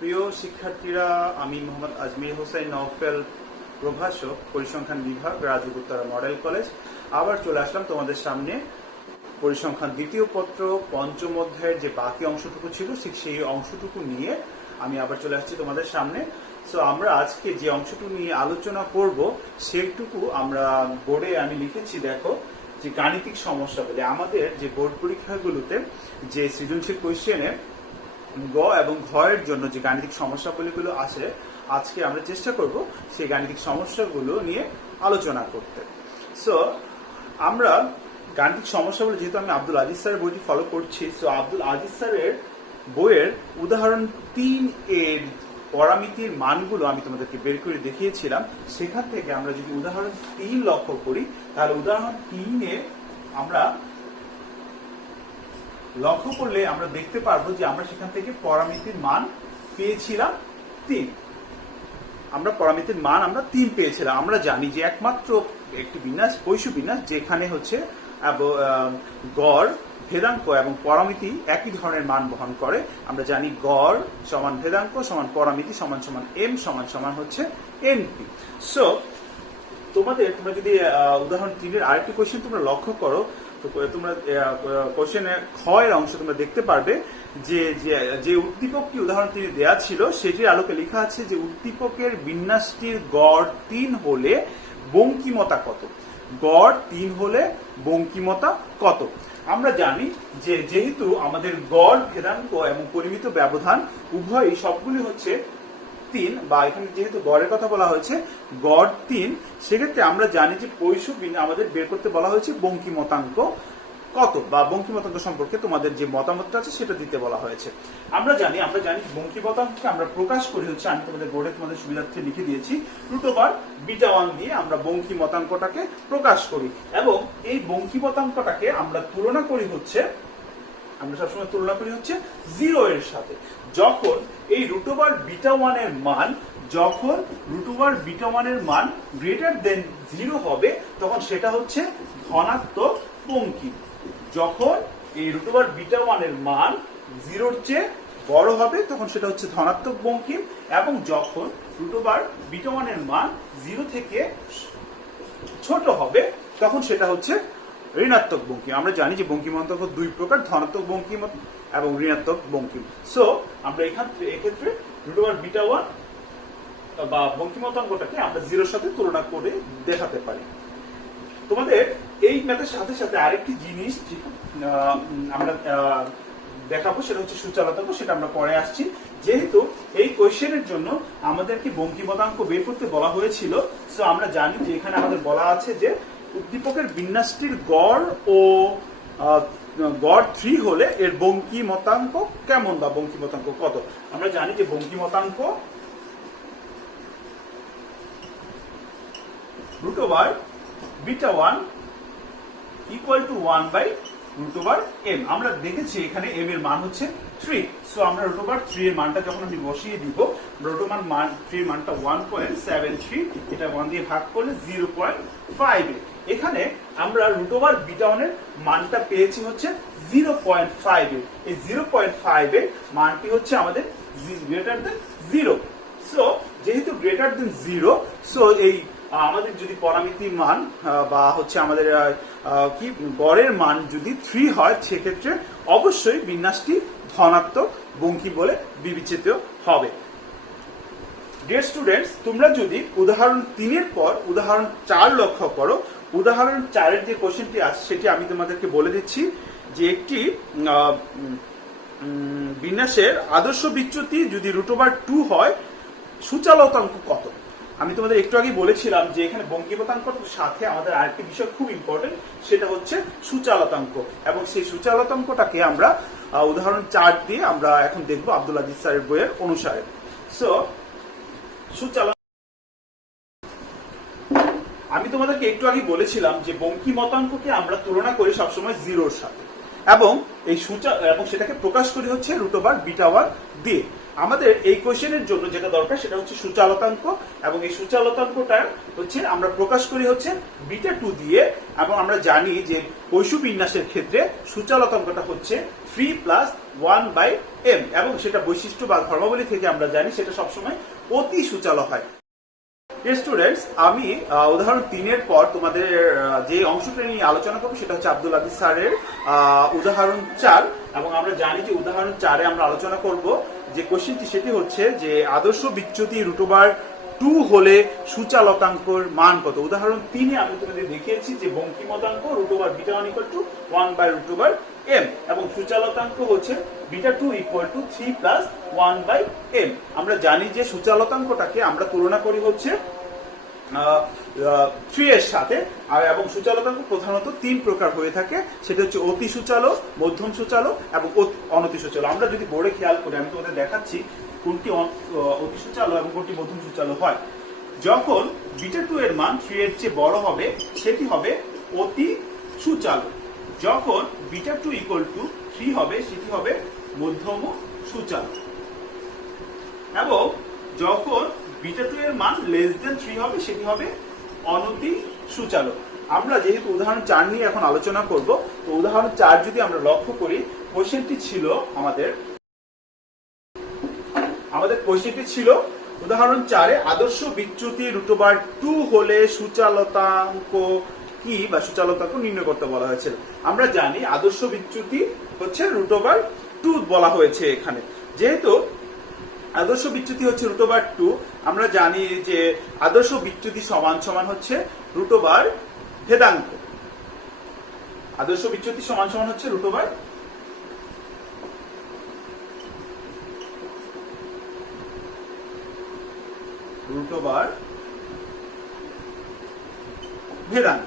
প্রিয় শিক্ষার্থীরা, আমি মোহাম্মদ আজমির হোসেন নওফেল, প্রভাষক, পরিসংখ্যান বিভাগ, রাজউত্তরা মডেল কলেজ। আবার চলে আসলাম তোমাদের সামনে পরিসংখ্যান দ্বিতীয় পত্র পঞ্চম অধ্যায়ের যে বাকি অংশটুকু ছিল ঠিক সেই অংশটুকু নিয়ে আমি আবার চলে আসছি তোমাদের সামনে। সো আমরা আজকে যে অংশটুকু নিয়ে আলোচনা করব সেইটুকু আমরা বোর্ডে আমি লিখেছি, দেখো, যে গাণিতিক সমস্যা বলে আমাদের যে বোর্ড পরীক্ষাগুলোতে যে সৃজনশীল কোয়েশ্চেনে গ এবং ঘ এর জন্য যে গাণিতিক সমস্যাবলীগুলো আছে, আজকে আমরা চেষ্টা করব সেই গাণিতিক সমস্যাগুলো নিয়ে আলোচনা করতে। সো আমরা গাণিতিক সমস্যাগুলো, যেহেতু আমি আব্দুল আজিজ স্যারের বইটি ফলো করছি, সো আব্দুল আজিজ স্যারের বইয়ের উদাহরণ 3 এর পরামিতির মানগুলো আমি তোমাদেরকে বের করে দেখিয়েছিলাম। সেখান থেকে আমরা যদি উদাহরণ 3 লক্ষ্য করি, তাহলে উদাহরণ 3 এ আমরা লক্ষ্য করলে আমরা দেখতে পারবো যে আমরা সেখান থেকে পরামিতির মান পেয়েছিলাম 3। আমরা পরামিতির মান 3 পেয়েছিলাম। আমরা জানি যে একমাত্র একটি বিন্যাস পৈশু বিন্যাস যেখানে হচ্ছে গড়, ভেদাঙ্ক এবং পরামিতি একই ধরনের মান বহন করে। আমরা জানি গড় সমান ভেদাঙ্ক সমান পরামিতি সমান সমান এম সমান সমান হচ্ছে এনপি। সো তোমরা যদি উদাহরণ 3 এর আরেকটি কোয়েশ্চেন তোমরা লক্ষ্য করো, তো তোমরা কোশ্চেনে খ এর অংশ তোমরা দেখতে পারবে যে যে উদ্দীপকটি উদাহরণ 3 দেওয়া ছিল সেটির আলোকে লেখা আছে যে উদ্দীপকের বিন্যাসটির গড় 3 হলে বঙ্কিমতা কত। গড় 3 হলে বঙ্কিমতা কত? আমরা জানি যে যেহেতু আমাদের গড়, ভেদাঙ্ক এবং পরিমিত ব্যবধান উভয়ই সবগুলি হচ্ছে 3, বা এখানে যেহেতু গড়ের কথা বলা হয়েছে গড় 3, সেক্ষেত্রে আমরা জানি যে পৈশু আমাদের বের করতে বলা হয়েছে বঙ্কিমতাঙ্ক কত, বা বঙ্কিমতাঙ্ক সম্পর্কে তোমাদের যে মতামতটা আছে সেটা দিতে বলা হয়েছে। আমরা জানি বঙ্কিমতাঙ্ককে আমরা প্রকাশ করি হচ্ছে, আমি তোমাদের বোর্ডে তোমাদের সুবিধার্থে লিখে দিয়েছি, √β1 দিয়ে আমরা বঙ্কিমতাঙ্কটাকে প্রকাশ করি। এবং এই বঙ্কিমতাঙ্কটাকে আমরা তুলনা করি হচ্ছে, আমরা সবসময় তুলনা করি হচ্ছে 0 এর সাথে। যখন এই √β1 এর মান, যখন √β1 এর মান গ্রেটার দেন 0 হবে, তখন সেটা হচ্ছে ধনাত্মক বঙ্কিম। যখন এই √β1 এর মান 0 এর চেয়ে বড় হবে তখন সেটা হচ্ছে ধনাত্মক বঙ্কিম, এবং যখন √β1 এর মান 0 থেকে ছোট হবে তখন সেটা হচ্ছে ঋণাত্মক বঙ্কিম। আমরা জানি যে বঙ্কিমতাঙ্ক 2 প্রকার, ধনাত্মক বঙ্কিম এবং ঋণাত্মক বঙ্কিম। সো আমরা এক্ষেত্রে √β1 বা বঙ্কিমতাঙ্কটাকে আমরা 0 এর সাথে তুলনা করে দেখাতে পারি। তোমাদের এই ম্যাথের সাথে সাথে আরেকটি জিনিস আমরা দেখাবো, সেটা হচ্ছে সূচালোতাঙ্ক। সেটা আমরা পরে আসছি। যেহেতু এই কোয়েশ্চেনের জন্য আমাদেরকে বঙ্কিমতাঙ্ক বের করতে বলা হয়েছিল, সো আমরা জানি যে এখানে আমাদের বলা আছে যে উদ্দীপকের বিন্যাসটির গড় ও গড় 3 হলে এর বঙ্কিমতাঙ্ক কেমন, বা বঙ্কিমতাঙ্ক কত। আমরা জানি যে বঙ্কিমতাঙ্ক √β1 = 1/√m। আমরা দেখেছি এখানে m এর মান হচ্ছে 3। সো আমরা √3 এর মানটা যখন আমি বসিয়ে দিব, √3 এর মানটা 1.73, এটা 1 দিয়ে ভাগ করলে 0.5। এখানে আমরা √β1 এর মানটা পেয়েছি হচ্ছে 0.5। এই 0.5 এর মানটি হচ্ছে আমাদের গ্রেটার দেন 0। সো যেহেতু গ্রেটার দেন 0, সো এই আমাদের যদি পরামিতির মান বা হচ্ছে আমাদের কি গড়ের মান যদি 3 হয়, সেক্ষেত্রে অবশ্যই বিন্যাসটি ধনাত্মক বঙ্কিম বলে বিবেচিত হবে। ডিয়ার স্টুডেন্টস, তোমরা যদি উদাহরণ 3 এর পর উদাহরণ 4 লক্ষ্য করো, উদাহরণ 4 এর যে কোশ্চেনটি আছে সেটি আমি তোমাদেরকে বলে দিচ্ছি যে একটি বিন্যাসের আদর্শ বিচ্যুতি যদি √2 হয়, সূচালোতাঙ্ক কত। আমি তোমাদের একটু আগে বলেছিলাম যে এখানে বঙ্কিমতাঙ্কর সাথে আমাদের আরেকটি বিষয় খুব ইম্পর্টেন্ট, সেটা হচ্ছে সূচালোতাঙ্ক। এবং সেই সূচালোতাঙ্কটাকে আমরা উদাহরণ 4 দিয়ে আমরা এখন দেখবো আব্দুল আজিজ স্যারের বইয়ের অনুসারে। সো আমি তোমাদেরকে একটু আগে বলেছিলাম যে বঙ্কিমতাঙ্ককে আমরা তুলনা করি সবসময় 0 এর সাথে, এবং এই এবং সেটাকে প্রকাশ করি হচ্ছে √β1 দিয়ে। আমাদের এই কোশ্চেনের জন্য যেটা দরকার সেটা হচ্ছে সূচালতাঙ্ক, এবং এই সূচালতাঙ্কটা হচ্ছে আমরা প্রকাশ করি হচ্ছে বিটা 2 দিয়ে, এবং আমরা জানি যে বৈশু বিন্যাসের ক্ষেত্রে সূচালতাঙ্কটা হচ্ছে 3+1/m, এবং সেটা বৈশিষ্ট্য বা ধর্মাবলী থেকে আমরা জানি সেটা সবসময় অতি সূচালো হয়। স্টুডেন্টস, আমি উদাহরণ 3-এর পর তোমাদের যে অংশটা নিয়ে আলোচনা করবো সেটা হচ্ছে আব্দুল আদিজ স্যারের উদাহরণ 4, এবং আমরা জানি যে উদাহরণ 4-এ আমরা আলোচনা করব যে কোশ্চেনটি সেটি হচ্ছে যে আদর্শ বিচ্যুতি √2 হলে সূচালতাঙ্কর মান কত। উদাহরণ 3-এ আমি তোমাদের দেখিয়েছি যে বঙ্কিমতাঙ্ক √β1 = 1/√m, এবং সূচালতাঙ্ক হচ্ছে β2 = 3+1/m। আমরা জানি যে সূচালতাঙ্কটাকে আমরা তুলনা করি হচ্ছে 3 এর সাথে, এবং সূচালতাঙ্ক প্রধানত 3 প্রকার হয়ে থাকে, সেটা হচ্ছে অতি সূচালো, মধ্যম সূচালো এবং অনতি সূচালো। আমরা যদি বোর্ডে খেয়াল করি, আমি তোমাদের দেখাচ্ছি কোনটি অতি সূচালো এবং কোনটি মধ্যম সূচালো হয়। যখন β2 এর মান 3 এর চেয়ে বড় হবে সেটি হবে অতি সূচালো, যখন β2 = 3 হবে সেটি হবে মধ্যম সূচালো, এবং যখন β2 এর মান <3 হবে সেটি হবে অনতি সূচালো। আমরা যেহেতু উদাহরণ 4 নিয়ে এখন আলোচনা করব, তো উদাহরণ 4 যদি আমরা লক্ষ্য করি, কোশ্চেনটি ছিল কোশ্চেনটি ছিল উদাহরণ 4-এ আদর্শ বিচ্যুতি √2 হলে সূচালতাঙ্ক কি বা সূচালতাঙ্ক নির্ণয় করতে বলা হয়েছিল। আমরা জানি আদর্শ বিচ্যুতি হচ্ছে √2 বলা হয়েছে এখানে। যেহেতু আদর্শ বিচ্যুতি হচ্ছে √2, আমরা জানি যে আদর্শ বিচ্যুতি সমান সমান হচ্ছে ভেদাঙ্ক। আদর্শ বিচ্যুতি সমান সমান হচ্ছে ভেদাঙ্ক,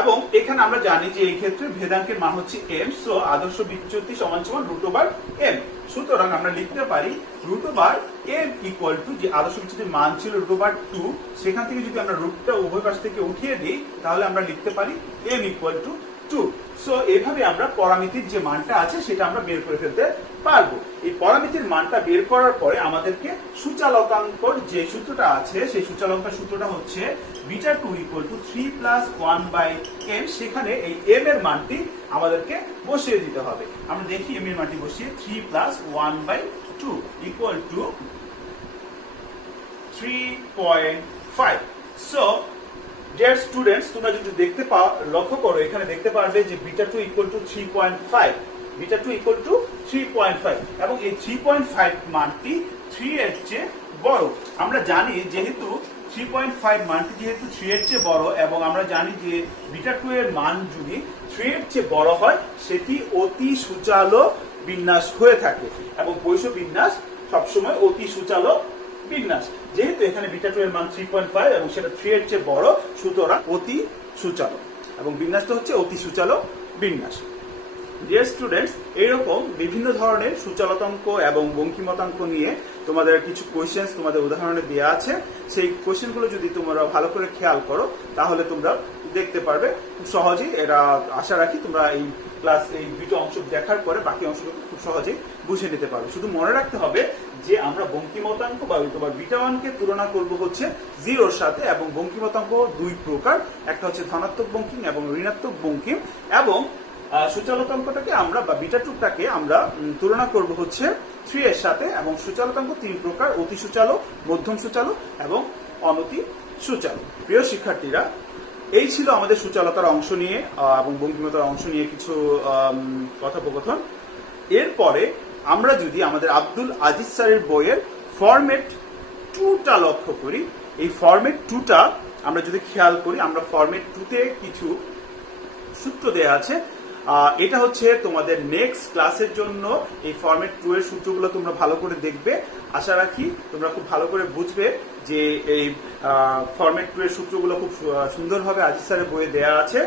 এবং এখানে আমরা জানি যে এই ক্ষেত্রে ভেদাঙ্কের মান হচ্ছে m, সো আদর্শ বিচ্যুতি সমান সমান √m। সুতরাং আমরা লিখতে পারি √m = যে আদর্শ বিচ্যুতির মান ছিল √2, সেখান থেকে যদি আমরা রুটটা উভয় পাশ থেকে উঠিয়ে দিই তাহলে আমরা লিখতে পারি m = 2। সো এইভাবে আমরা পরামিতির যে মানটা আছে সেটা আমরা বের করে ফেলতে পারবো। এই পরামিতির মানটা বের করার পরে আমাদেরকে সূচালতাঙ্কর যে সূত্রটা আছে সেই সূচালতাঙ্ক সূত্রটা হচ্ছে β2 = 3+1/m, সেখানে এই m এর মানটি আমাদেরকে বসিয়ে দিতে হবে। আমরা দেখি m এর মানটি বসিয়ে 3+1/2 = 3.5। সো ডিয়ার স্টুডেন্টস, তোমরা যদি লক্ষ্য করো, এখানে দেখতে পারবে যে β2 = 3.5, β2 = 3.5, এবং এই 3.5 মানটি 3 এর চেয়ে বড়। আমরা জানি যেহেতু 3.5 মানটি যেহেতু 3 এর চেয়ে বড়, এবং আমরা জানি যে β2 এর মান যদি 3 এর চেয়ে বড় হয় সেটি অতি সূচালো বিন্যাস হয়ে থাকে, এবং বৈশ্য বিন্যাস সবসময় অতি সূচালো বিন্যাস। যেহেতু এখানে β2 এর মান 3.5 এবং সেটা 3 এর চেয়ে বড়, সুতরাং অতি সূচালো, এবং বিন্যাসটা হচ্ছে অতি সূচালো বিন্যাস। ডিয়ার স্টুডেন্টস, এইরকম বিভিন্ন ধরনের সূচালতাঙ্ক এবং বঙ্কিমতাঙ্ক নিয়ে তোমাদের কিছু কোশ্চেন তোমাদের উদাহরণে দেওয়া আছে। সেই কোশ্চেনগুলো যদি তোমরা ভালো করে খেয়াল করো তাহলে তোমরা দেখতে পারবে খুব সহজেই। এরা আশা রাখি তোমরা এই দুটো অংশ দেখার পরে বাকি অংশগুলো খুব সহজেই বুঝে নিতে পারবে। শুধু মনে রাখতে হবে যে আমরা বঙ্কিমতাঙ্ক বা β1 কে তুলনা করব হচ্ছে 0-র সাথে, এবং বঙ্কিমতাঙ্ক 2 প্রকার, একটা হচ্ছে ধনাত্মক বঙ্কিম এবং ঋণাত্মক বঙ্কিম, এবং সূচালতাঙ্কটাকে আমরা বা β2টাকে আমরা তুলনা করব হচ্ছে 3 এর সাথে, এবং সূচালতাঙ্ক 3 প্রকার: অতি সূচালো, মধ্যম সূচালো এবং অনতি সূচালো। প্রিয় শিক্ষার্থীরা, এই ছিল আমাদের সূচালতার অংশ নিয়ে এবং বঙ্কিমতার অংশ নিয়ে কিছু কথোপকথন। এরপরে আমরা যদি আমাদের আব্দুল আজিজ স্যারের বইয়ের ফরম্যাট 2টা লক্ষ্য করি, এই ফরম্যাট 2টা আমরা যদি খেয়াল করি, আমরা ফরম্যাট 2তে কিছু সূত্র দেয়া আছে। এটা হচ্ছে তোমাদের নেক্সট ক্লাসের জন্য এই ফরম্যাট 2 এর সূত্রগুলো তোমরা ভালো করে দেখবে। আশা রাখি তোমরা খুব ভালো করে বুঝবে যে এই ফরম্যাট 2 এর সূত্রগুলো খুব সুন্দরভাবে আজিজ স্যারের বইয়ে দেয়া আছে।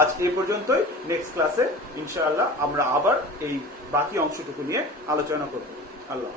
আজ এই পর্যন্তই। নেক্সট ক্লাসে ইনশাআল্লাহ আমরা আবার এই বাকি অংশটুকু নিয়ে আলোচনা করব। আল্লাহ।